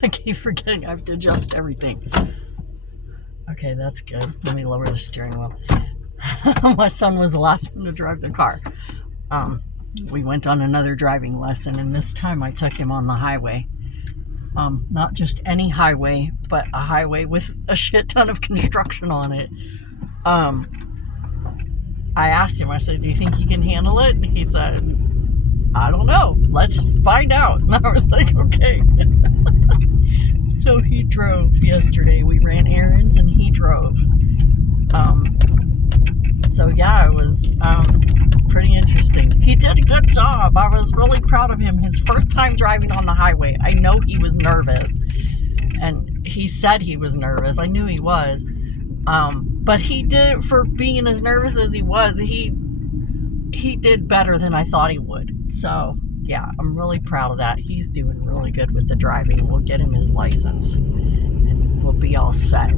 I keep forgetting I have to adjust everything. Okay, that's good. Let me lower the steering wheel. My son was the last one to drive the car. We went on another driving lesson, and this time I took him on the highway. Not just any highway, but a highway with a shit ton of construction on it. I asked him, I said, do you think you can handle it? And he said, I don't know. Let's find out. And I was like, okay. So he drove yesterday. We ran errands and he drove. So yeah, it was pretty interesting. He did a good job. I was really proud of him. His first time driving on the highway. I know he was nervous. And he said he was nervous. I knew he was. But he did, for being as nervous as he was, he did better than I thought he would. So yeah, I'm really proud of that. He's doing really good with the driving. We'll get him his license and we'll be all set.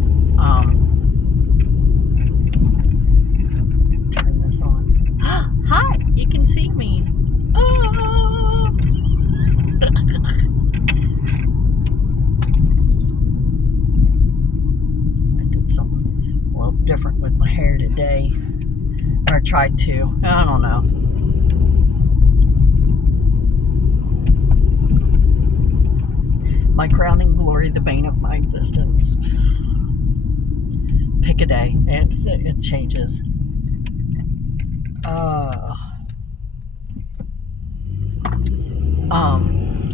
Turn this on. Hi, you can see me. Oh. I did something a little different with my hair today. Or tried to. I don't know. My crowning glory, the bane of my existence. Pick a day. It changes.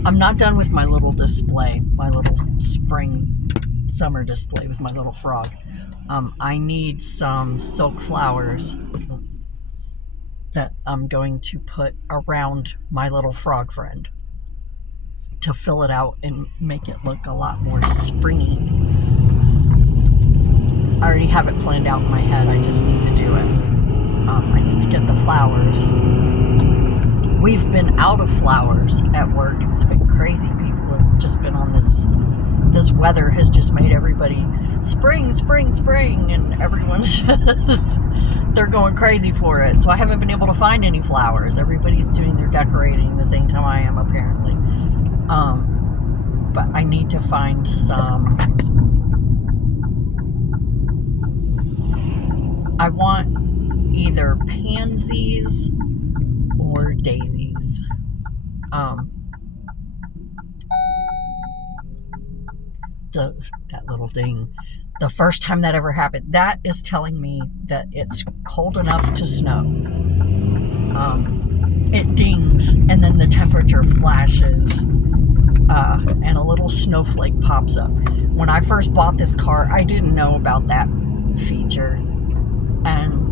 I'm not done with my little display, my little summer display with my little frog. I need some silk flowers that I'm going to put around my little frog friend to fill it out and make it look a lot more springy. I already have it planned out in my head. I just need to do it. I need to get the flowers. We've been out of flowers at work. It's been crazy. People have just been on this weather has just made everybody spring, and everyone's just, they're going crazy for it. So I haven't been able to find any flowers. Everybody's doing their decorating the same time I am, apparently. But I need to find some. I want either pansies or daisies. That little ding. The first time that ever happened, that is telling me that it's cold enough to snow. It dings, and then the temperature flashes, and a little snowflake pops up. When I first bought this car, I didn't know about that feature, and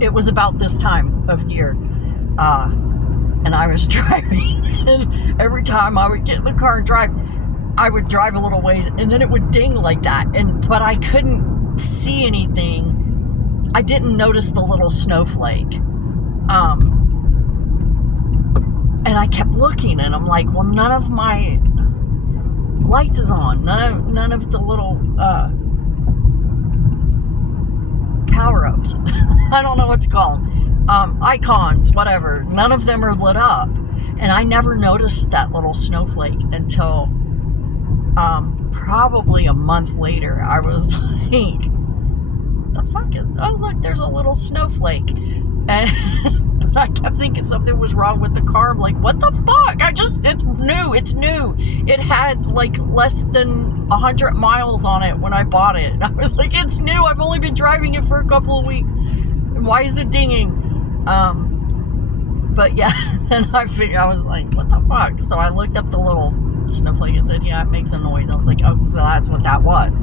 it was about this time of year, and I was driving, and every time I would get in the car and drive, I would drive a little ways, and then it would ding like that, but I couldn't see anything. I didn't notice the little snowflake. And I kept looking, and I'm like, well, none of my lights is on. None of the little power-ups. I don't know what to call them. Icons, whatever. None of them are lit up. And I never noticed that little snowflake until probably a month later. I was like, the fuck is, oh look, there's a little snowflake. And but I kept thinking something was wrong with the car. I'm like, what the fuck? It's new. It had like less than 100 miles on it when I bought it. I was like, it's new. I've only been driving it for a couple of weeks. Why is it dinging? But yeah, then I was like, what the fuck? So I looked up the little snowflake and said, yeah, it makes a noise. I was like, oh, so that's what that was.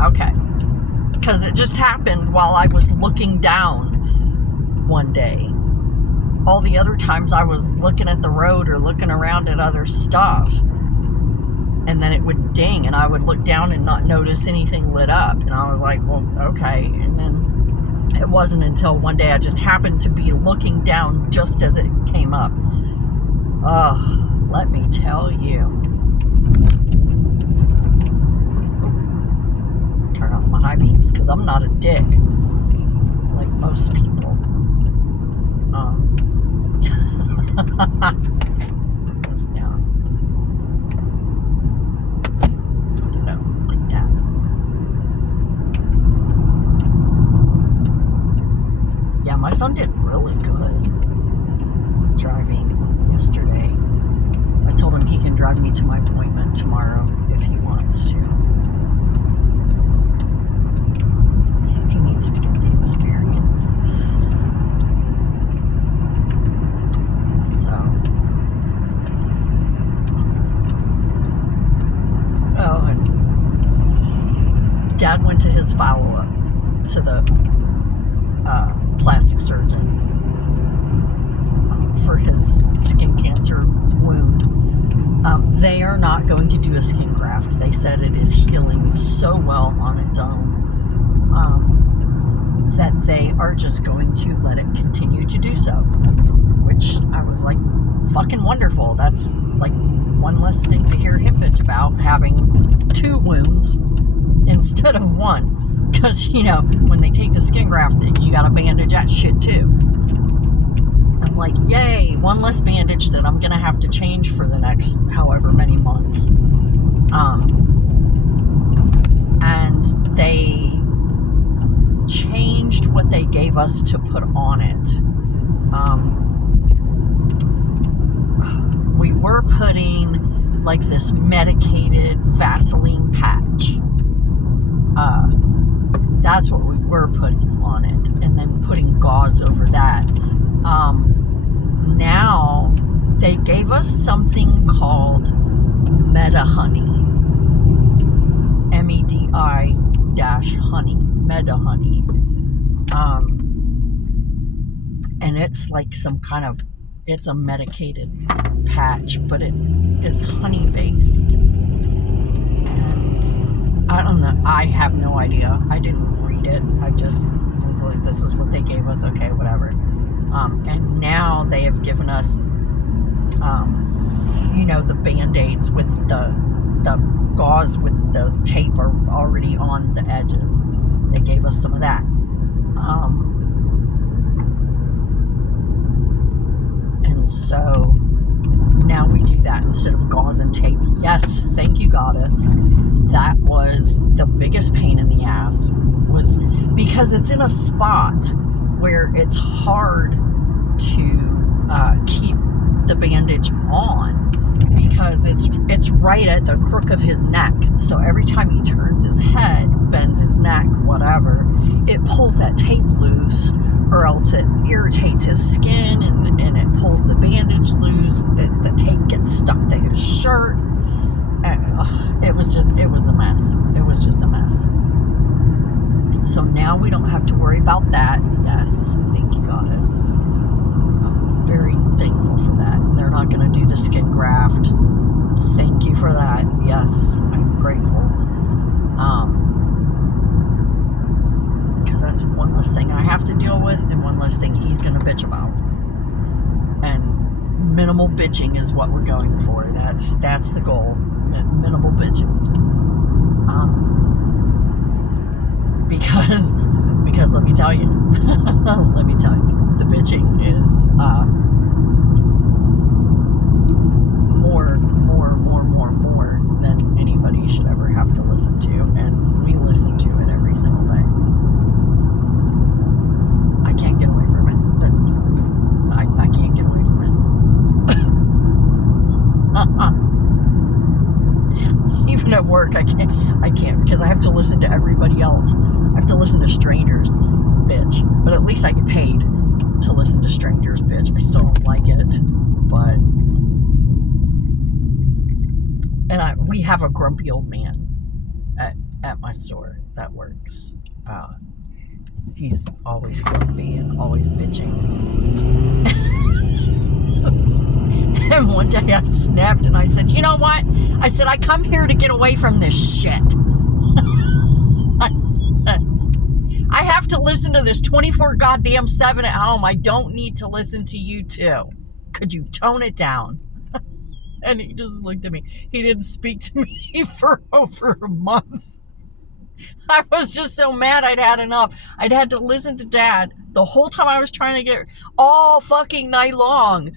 Okay. Because it just happened while I was looking down one day. All the other times I was looking at the road or looking around at other stuff, and then it would ding, and I would look down and not notice anything lit up, and I was like, well, okay. And then it wasn't until one day I just happened to be looking down just as it came up. Oh, let me tell you. Turn off my high beams because I'm not a dick like most people. Put this down. son did really good driving yesterday. I told him he can drive me to my appointment tomorrow if he wants to. He needs to get the experience. So, oh, and Dad went to his follow-up to the plastic surgeon for his skin cancer wound. They are not going to do a skin graft. They said it is healing so well on its own that they are just going to let it continue to do so, which I was like, fucking wonderful. That's like one less thing to hear him bitch about, having 2 wounds instead of 1. Because, you know, when they take the skin graft, you gotta bandage that shit too. I'm like, yay, 1 less bandage that I'm gonna have to change for the next however many months. And they changed what they gave us to put on it. We were putting like this medicated Vaseline patch. That's what we were putting on it, and then putting gauze over that. Now they gave us something called Medi-Honey, MEDI-honey, Medi-Honey, and it's like some kind of, it's a medicated patch, but it is honey based, and I don't know. I have no idea. I didn't read it. I just was like, this is what they gave us. Okay, whatever. And now they have given us, you know, the Band-Aids with the gauze with the tape are already on the edges. They gave us some of that. And so now we do that instead of gauze and tape. Yes, thank you, Goddess. That was the biggest pain in the ass, was because it's in a spot where it's hard to keep the bandage on, because it's right at the crook of his neck. So every time he turns his head, bends his neck, whatever, it pulls that tape loose, or else it irritates his skin and it pulls the bandage loose. The tape gets stuck to his shirt. And, it was a mess. It was just a mess. So now we don't have to worry about that. Yes, thank you, Goddess. I'm very thankful for that. And they're not going to do the skin graft. Thank you for that. Yes, I'm grateful. Because that's one less thing I have to deal with, and one less thing he's going to bitch about. And minimal bitching is what we're going for. That's the goal. Minimal bitching. Because let me tell you, the bitching is more than anybody should ever have to listen to, and we listen to it every single day. I can't get away from it. I can't get away from it. Even at work, I can't because I have to listen to everybody else. I have to listen to strangers, bitch. But at least I get paid to listen to strangers, bitch. I still don't like it, but we have a grumpy old man at my store that works. He's always grumpy and always bitching. And one day I snapped and I said, you know what? I said, I come here to get away from this shit. I said, I have to listen to this 24/7 at home. I don't need to listen to you too. Could you tone it down? And he just looked at me. He didn't speak to me for over a month. I was just so mad I'd had enough. I'd had to listen to Dad the whole time I was trying to get all fucking night long.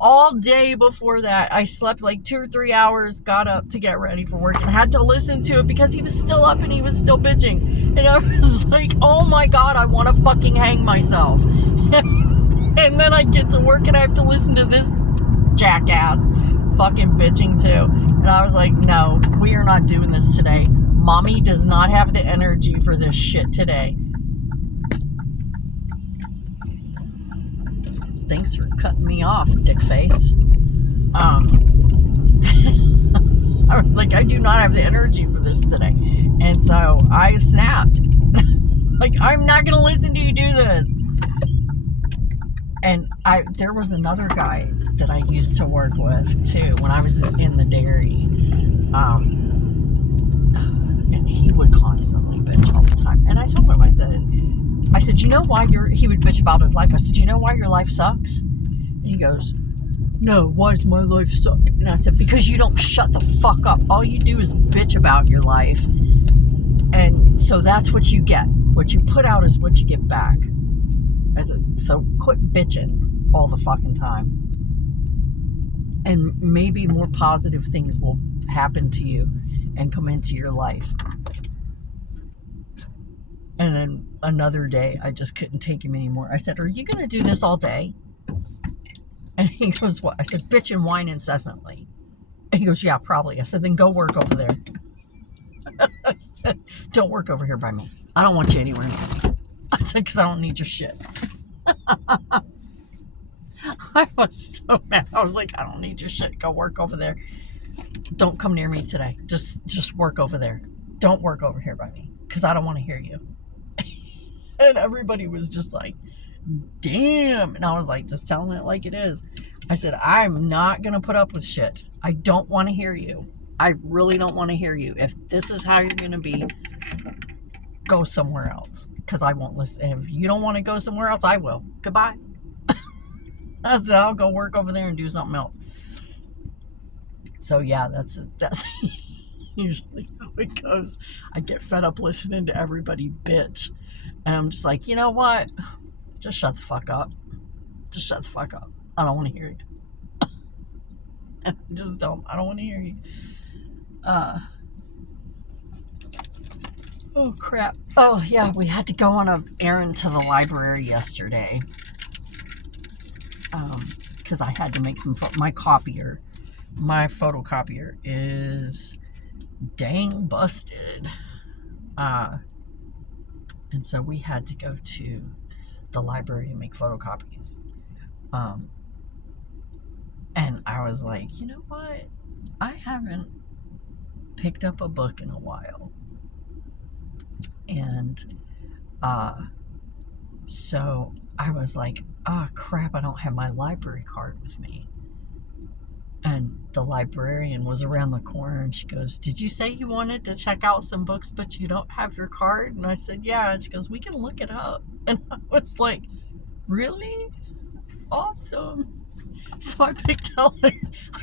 All day before that, I slept like 2 or 3 hours, got up to get ready for work, and had to listen to it because he was still up and he was still bitching. And I was like, oh my God, I want to fucking hang myself. And then I get to work and I have to listen to this jackass fucking bitching too. And I was like, no, we are not doing this today. Mommy does not have the energy for this shit today. Thanks for cutting me off, dick face. I was like, I do not have the energy for this today. And so I snapped. Like, I'm not going to listen to you do this. And there was another guy that I used to work with, too, when I was in the dairy. And he would constantly bitch all the time. And I told him, I said, you know why he would bitch about his life. I said, you know why your life sucks? And he goes, no, why does my life suck? And I said, because you don't shut the fuck up. All you do is bitch about your life. And so that's what you get. What you put out is what you get back. So quit bitching all the fucking time. And maybe more positive things will happen to you and come into your life. And then another day, I just couldn't take him anymore. I said, are you going to do this all day? And he goes, what? I said, bitch and whine incessantly. And he goes, yeah, probably. I said, then go work over there. I said, don't work over here by me. I don't want you anywhere near me. I said, because I don't need your shit. I was so mad. I was like, I don't need your shit. Go work over there. Don't come near me today. Just work over there. Don't work over here by me because I don't want to hear you. And everybody was just like, damn. And I was like, just telling it like it is. I said, I'm not going to put up with shit. I don't want to hear you. I really don't want to hear you. If this is how you're going to be, go somewhere else because I won't listen. If you don't want to go somewhere else, I will. Goodbye. I said, I'll go work over there and do something else. So yeah, that's usually how it goes. I get fed up listening to everybody bitch. And I'm just like, you know what? Just shut the fuck up. Just shut the fuck up. I don't want to hear you. I don't want to hear you. Oh, crap. Oh, yeah, we had to go on an errand to the library yesterday. Because I had to make my photocopier is dang busted. And so we had to go to the library to make photocopies. And I was like, you know what? I haven't picked up a book in a while. And so I was like, crap, I don't have my library card with me. And the librarian was around the corner and she goes, did you say you wanted to check out some books but you don't have your card? And I said, yeah. And she goes, we can look it up. And I was like, really? Awesome. So I picked out, I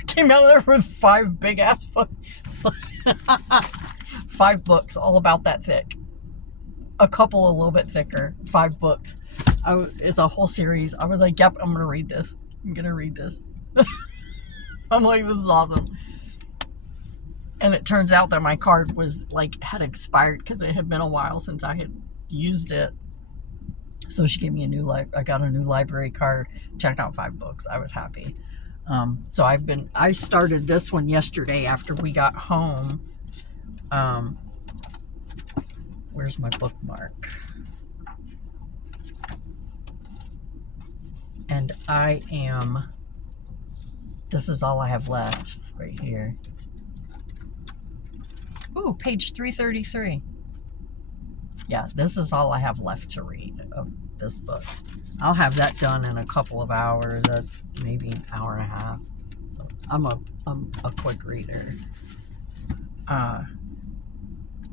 came out of there with 5 big ass books. 5 books, all about that thick. A couple a little bit thicker. 5 books. It's a whole series. I was like, yep, I'm going to read this. I'm going to read this. I'm like, this is awesome. And it turns out that my card had expired because it had been a while since I had used it. So she gave me I got a new library card, checked out 5 books. I was happy. So I started this one yesterday after we got home. Where's my bookmark? And this is all I have left right here. Ooh, page 333. Yeah, this is all I have left to read of this book. I'll have that done in a couple of hours. That's maybe an hour and a half. So I'm a quick reader.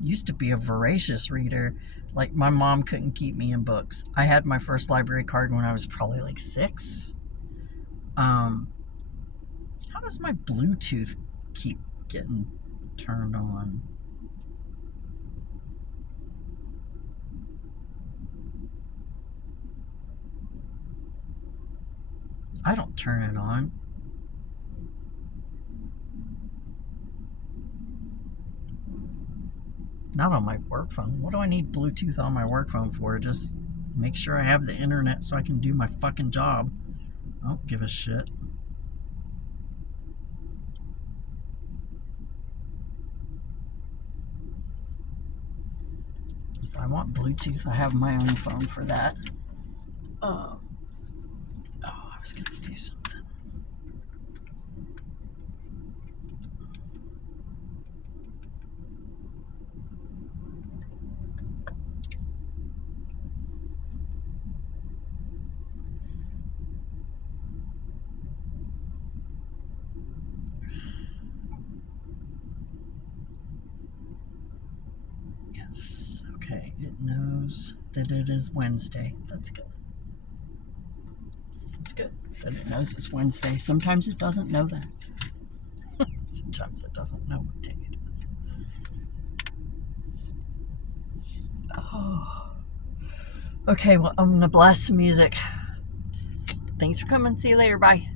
Used to be a voracious reader. Like, my mom couldn't keep me in books. I had my first library card when I was probably like 6. How does my Bluetooth keep getting turned on? I don't turn it on. Not on my work phone. What do I need Bluetooth on my work phone for? Just make sure I have the internet so I can do my fucking job. I don't give a shit. If I want Bluetooth, I have my own phone for that. Oh, I was going to do something. Yes, okay, it knows that it is Wednesday. That's good. It's good that it knows it's Wednesday. Sometimes it doesn't know that. Sometimes it doesn't know what day it is. Oh. Okay, well, I'm going to blast some music. Thanks for coming. See you later. Bye.